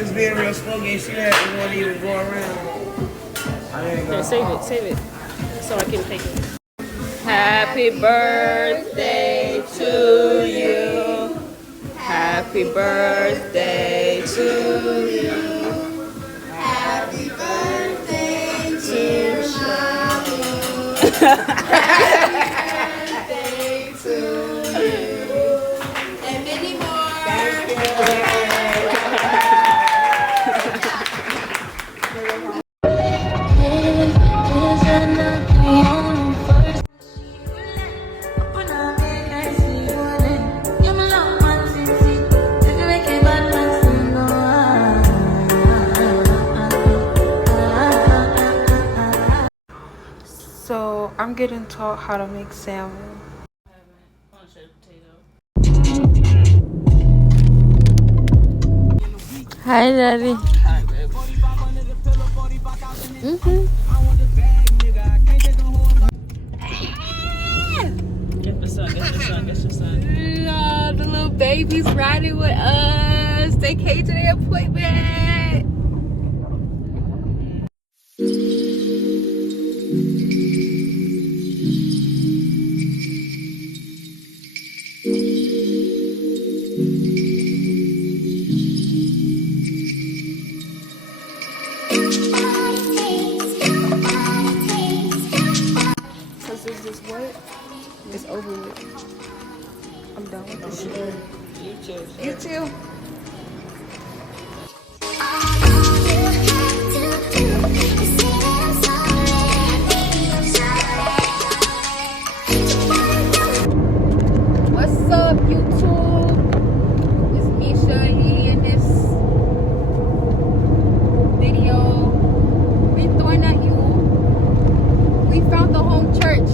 It's being real smoky. She had to want to even go around. Yeah, save it, so I can take it. Happy birthday to you. Happy birthday to you. Happy birthday to Mommy. Happy birthday to you. And many more. So I'm getting taught how to make salmon. Hi, Daddy. Get the sun. Oh, the little babies riding with us. They came to the appointment. Since this is what? It's over with. I'm done with this shit. You too. You too. What's up, YouTube? It's Misha here in this video. We throwing at you. We found the home church.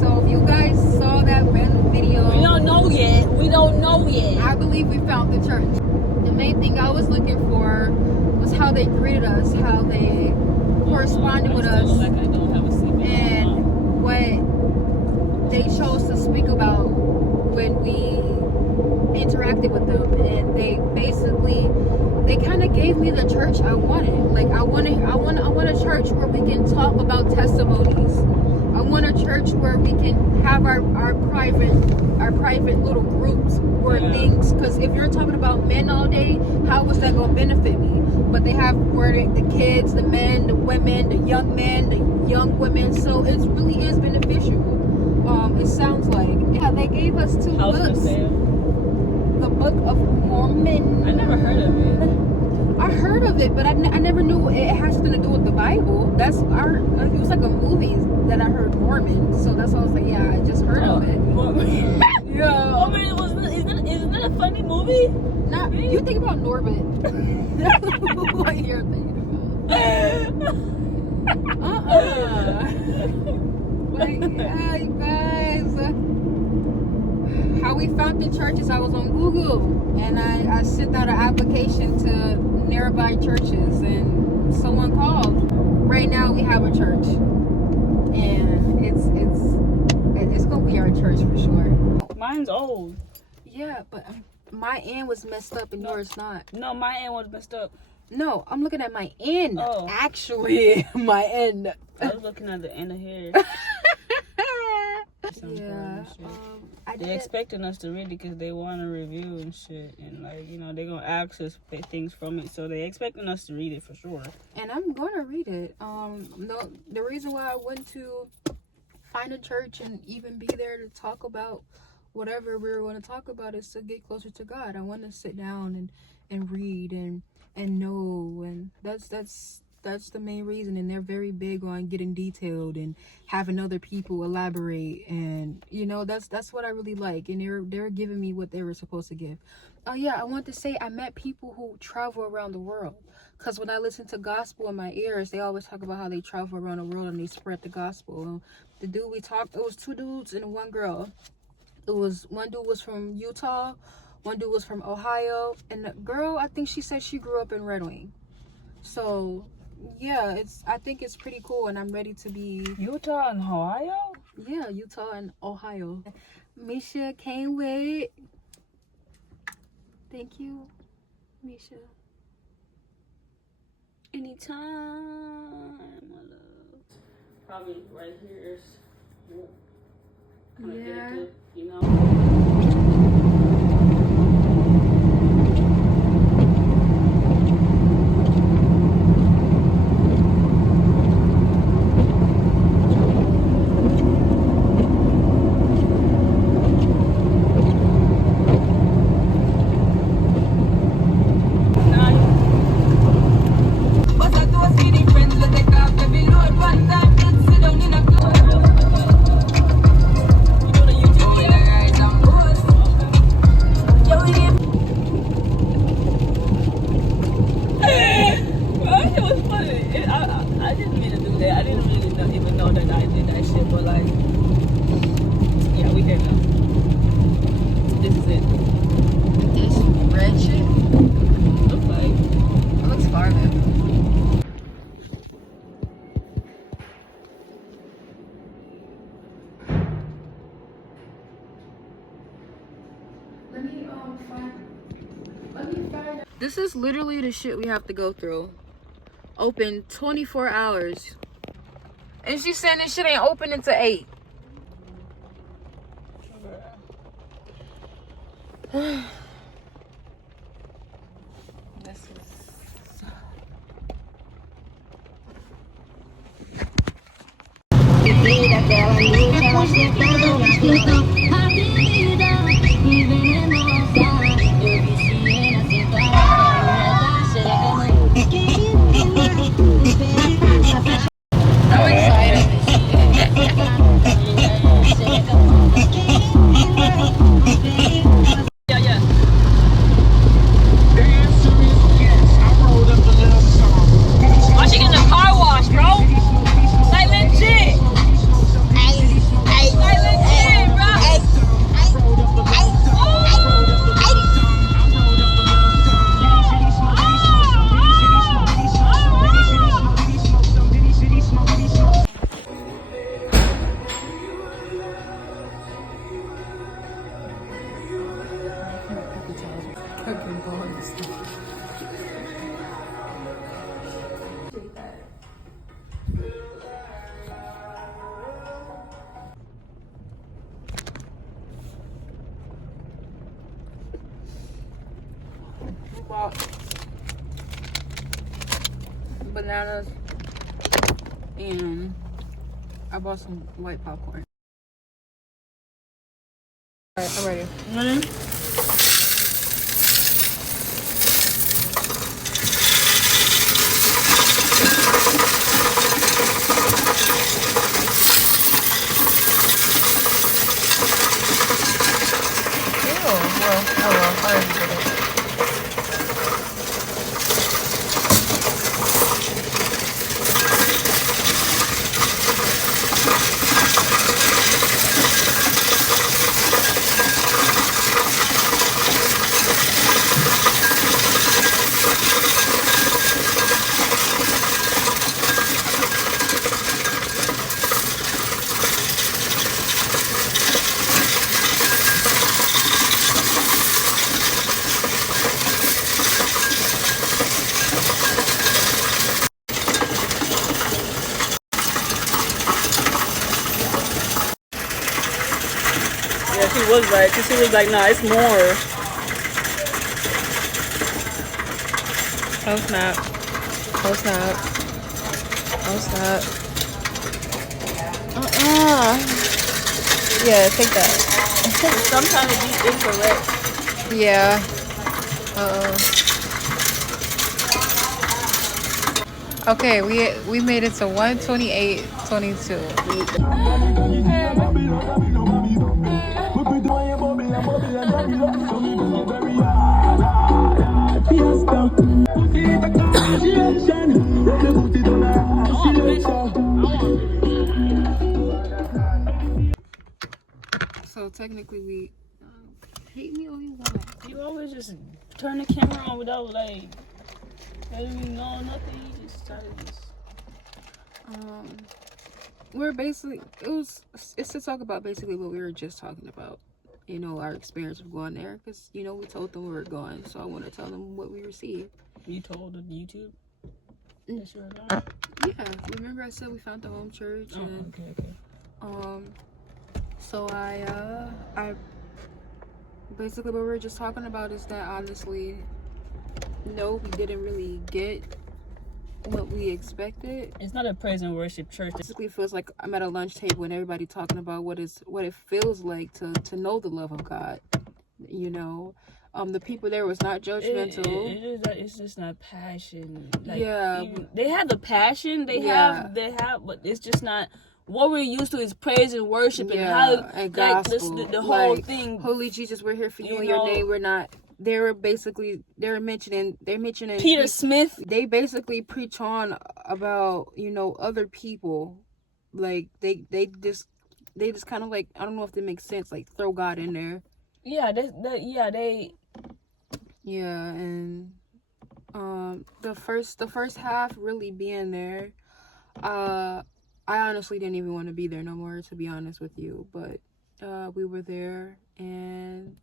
So if you guys saw that random video, We don't know yet. I believe we found the church. The main thing I was looking for was how they greeted us, how they corresponded with us, Like I don't have a seatbelt and on. what they chose to speak about when we interacted with them. And they basically, they kind of gave me the church I wanted. Like I want a church where we can talk about testimonies. I want a church where we can have our private little groups where things, because if you're talking about men all day, how is that going to benefit me? But they have where the kids, the men, the women, the young men, the young women, so it really is beneficial. It sounds like. Yeah, they gave us two House books. for sale. The Book of Mormon. I never heard of it. I heard of it, but I never knew it had something to do with the Bible. It was like a movie that I heard Mormon, so that's why I was like, yeah, I just heard of it. Yeah. Isn't that a funny movie? Not you think about Norbit. What you're thinking about? But yeah, you guys. How we found the church is I was on Google and I sent out an application to nearby churches and someone called. Right now we have a church and it's gonna be our church for sure. Mine's old. Yeah, but my end was messed up and yours not. No, my end was messed up. No, I'm looking at my end. Oh. Actually, my end. I was looking at the end of here. Yeah. They're expecting us to read it because they want a review and shit, and like they're gonna ask us things from it, so they're expecting us to read it for sure. And I'm gonna read it. No, the reason why I went to find a church and even be there to talk about whatever we were going to talk about is to get closer to God. I want to sit down and read and know, and that's the main reason. And they're very big on getting detailed and having other people elaborate, and that's what I really like. And they're giving me what they were supposed to give. Oh yeah, I want to say I met people who travel around the world, because when I listen to gospel in my ears, they always talk about how they travel around the world and they spread the gospel. The dude we talked, it was two dudes and one girl. One dude was from Utah, one dude was from Ohio, and the girl, I think she said she grew up in Red Wing. So yeah, I think it's pretty cool, and I'm ready to be Utah and Ohio? Yeah, Utah and Ohio. Misha can't wait. Thank you. Misha. Anytime, my love. Probably right here is kind of Yeah. good, you know. It was funny. I didn't mean to do that. I didn't really even know that I did that shit, but like, yeah, we here now. This is it. This red shit. Looks like. It looks farther. This is literally the shit we have to go through. Open 24 hours. And she's saying this shit ain't open until 8. This is... I'm excited. Yeah, yeah. Why she getting a car wash, bro? Like legit. Like legit, bro. Bought bananas and I bought some white popcorn. Alright, I'm ready. Ready? I already did it. Yeah, she was right. Cause she was like, nah, it's more. Oh snap. Oh snap. Oh snap. Yeah, take that. Sometimes it be incorrect. Yeah. Okay, we made it to 128.22. So technically we hate me all you want. You always just turn the camera on without like letting me know nothing. You just started this. We're basically it's to talk about basically what we were just talking about. you know, our experience of going there, because, you know, we told them we were going, so I want to tell them what we received. You told them YouTube? Mm. That you were going? Yeah, remember I said we found the home church, Oh, and okay. so I basically what we were just talking about is that honestly, no, we didn't really get what we expected. It's not a praise and worship church. It basically feels like I'm at a lunch table and everybody talking about what it feels like to know the love of God. You know, the people there was not judgmental. It's just not passion. Like, Yeah, they have the passion. They Yeah. have, but it's just not. What we're used to is praise and worship and yeah, how and like gospel. the whole Like, thing. Holy Jesus, we're here for you You in your know, name. We're not. They're mentioning Peter Smith. They basically preach on about, you know, other people. Like they just kind of like, I don't know if that makes sense, like throw God in there. Yeah, they. Yeah, and the first half really being there, I honestly didn't even want to be there no more, to be honest with you. But we were there, and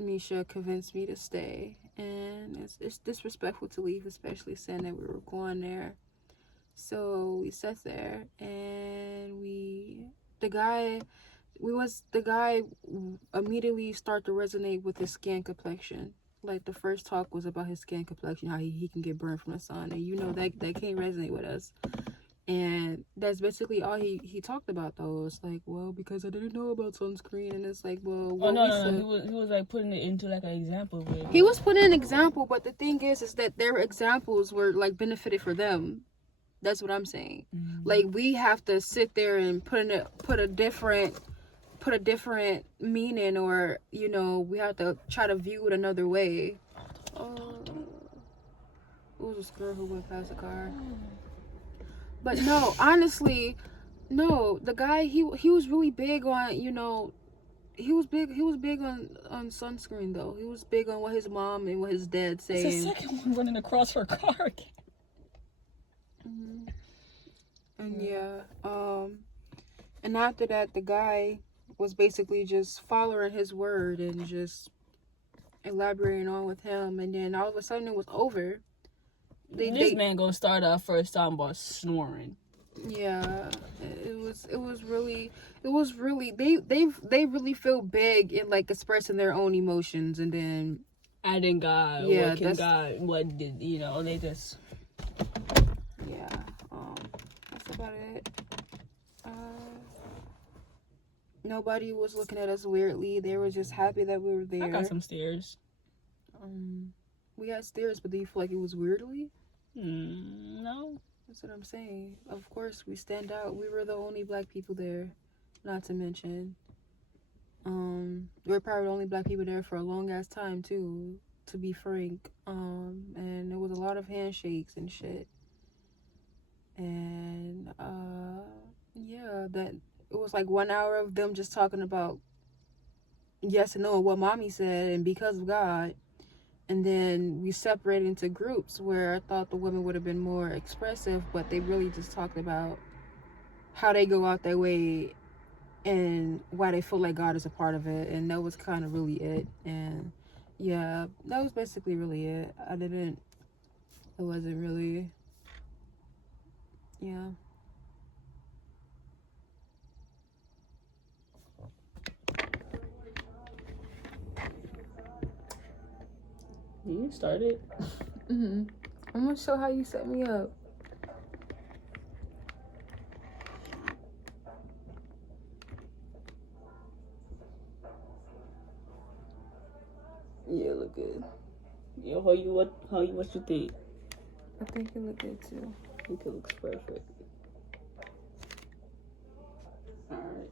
Misha convinced me to stay, and it's disrespectful to leave, especially saying that we were going there. So we sat there, and the guy immediately started to resonate with his skin complexion. Like, the first talk was about his skin complexion, how he can get burned from the sun, and you know that can't resonate with us. And that's basically all he talked about, though. It's like, well, because I didn't know about sunscreen, and it's like, well, Oh no. He was like putting it into like an example. He was putting an example, but the thing is that their examples were like benefited for them. That's what I'm saying. Mm-hmm. Like, we have to sit there and put a different meaning, or, you know, we have to try to view it another way. It was this girl who went past the car. But no, honestly, no, the guy, he was really big on, you know, he was big on sunscreen, though. He was big on what his mom and what his dad saying. It's the second one running across her car again. Mm-hmm. And yeah, and after that, the guy was basically just following his word and just elaborating on with him, and then all of a sudden it was over. This man gonna start our first time by snoring. Yeah, it was really they really feel big in like expressing their own emotions, and then Adding God, yeah, what did, you know, they just. Yeah, that's about it. Nobody was looking at us weirdly. They were just happy that we were there. I got some stares. We had stares, but do you feel like it was weirdly? No. That's what I'm saying. Of course, we stand out. We were the only black people there, not to mention. We were probably the only black people there for a long ass time too, to be frank. And there was a lot of handshakes and shit. And yeah, that it was like 1 hour of them just talking about yes and no and what mommy said and because of God. And then we separated into groups where I thought the women would have been more expressive, but they really just talked about how they go out their way and why they feel like God is a part of it. And that was kind of really it. And yeah, that was basically really it. It wasn't really, yeah. You started. I'm gonna show how you set me up. Yeah, look good. Yo, what you think? I think you look good too. I think it looks perfect. Alright.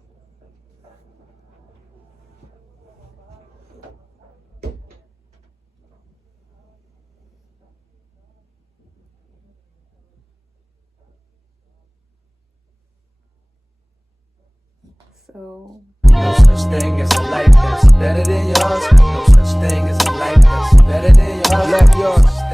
So No such thing as a life that's better than yours. No such thing as a life that's better than yours. Love yours.